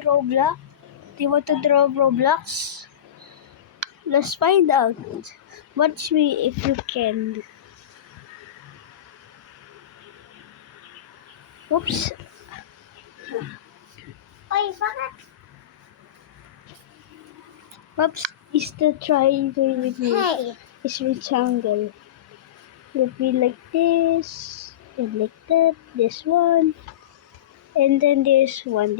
play Roblox? Do you want to draw Roblox? Let's find out. Watch me if you can. Oops. Oy, bakit? Oops. Is the triangle with me? Hey. It's rectangle. Would be like this, and like that, this one, and then this one.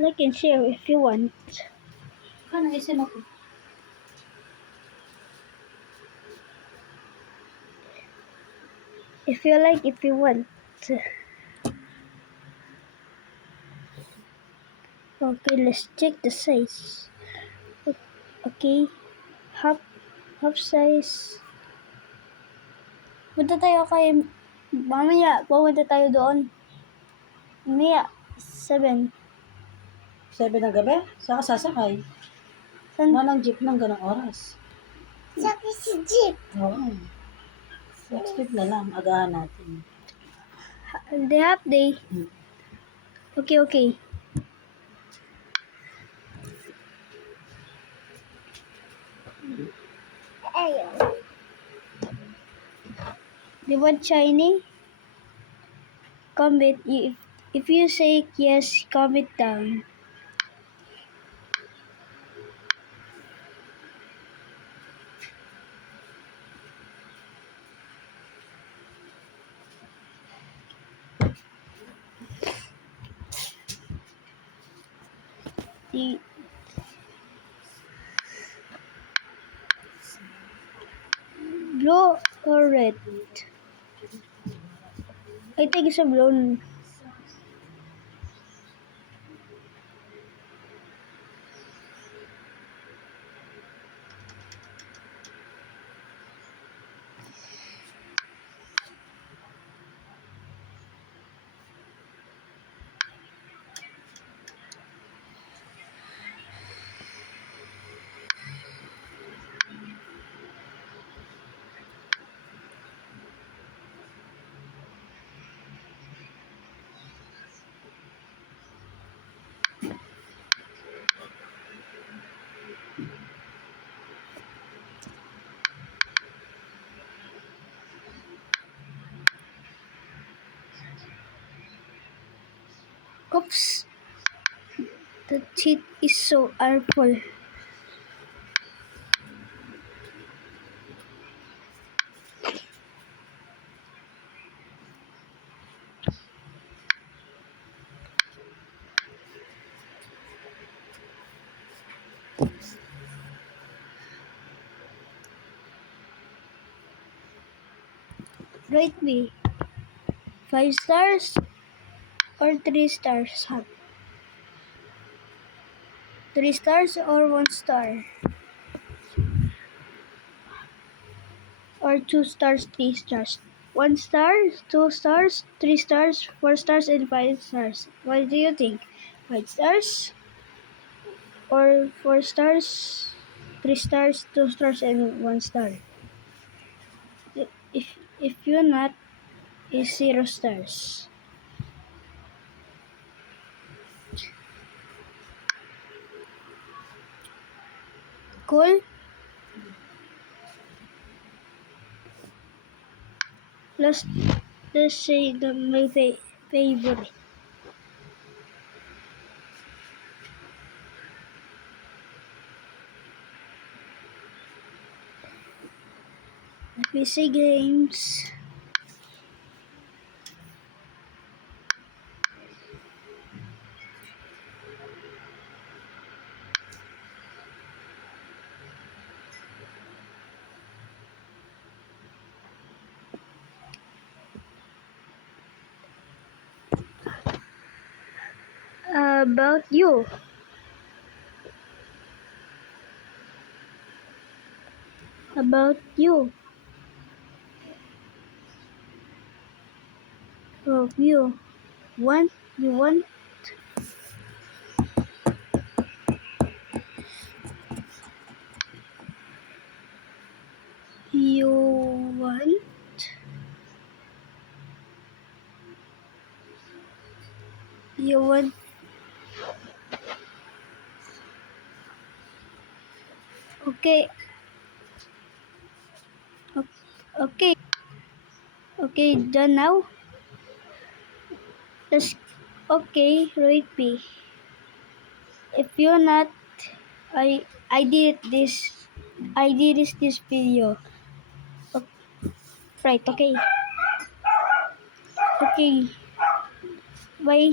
Like and share if you want. Ano isin ako? If you like, if you want. Okay, let's check the size. Okay, half size. Punta tayo kay mamaya. Pupunta tayo doon. Mamaya, 7. 7 ng gabi? Saan ka sasakay? San? Manang jeep ng ganong oras. Saki si Jeep. Oo. Next week na lang, agahan natin. The half day. Okay. Ayun. Do you want shiny? Comment. If you say yes, comment down. Blue or red? I think it's a blue. Oops. The cheat is so artful. Rate me. 5 stars or 3 stars? 3 stars or 1 star? Or 2 stars, 3 stars? 1 star, 2 stars, 3 stars, 4 stars, and 5 stars. What do you think? 5 stars? Or 4 stars, 3 stars, 2 stars, and 1 star? If you're not, is 0 stars. Cool? Let's say my favorite. PC games. About you. About you. About you. You want? You want? You want? Okay. Okay. Okay, done now. Just okay, rate me. If you're not, I did this video. Right, okay. Okay. Bye.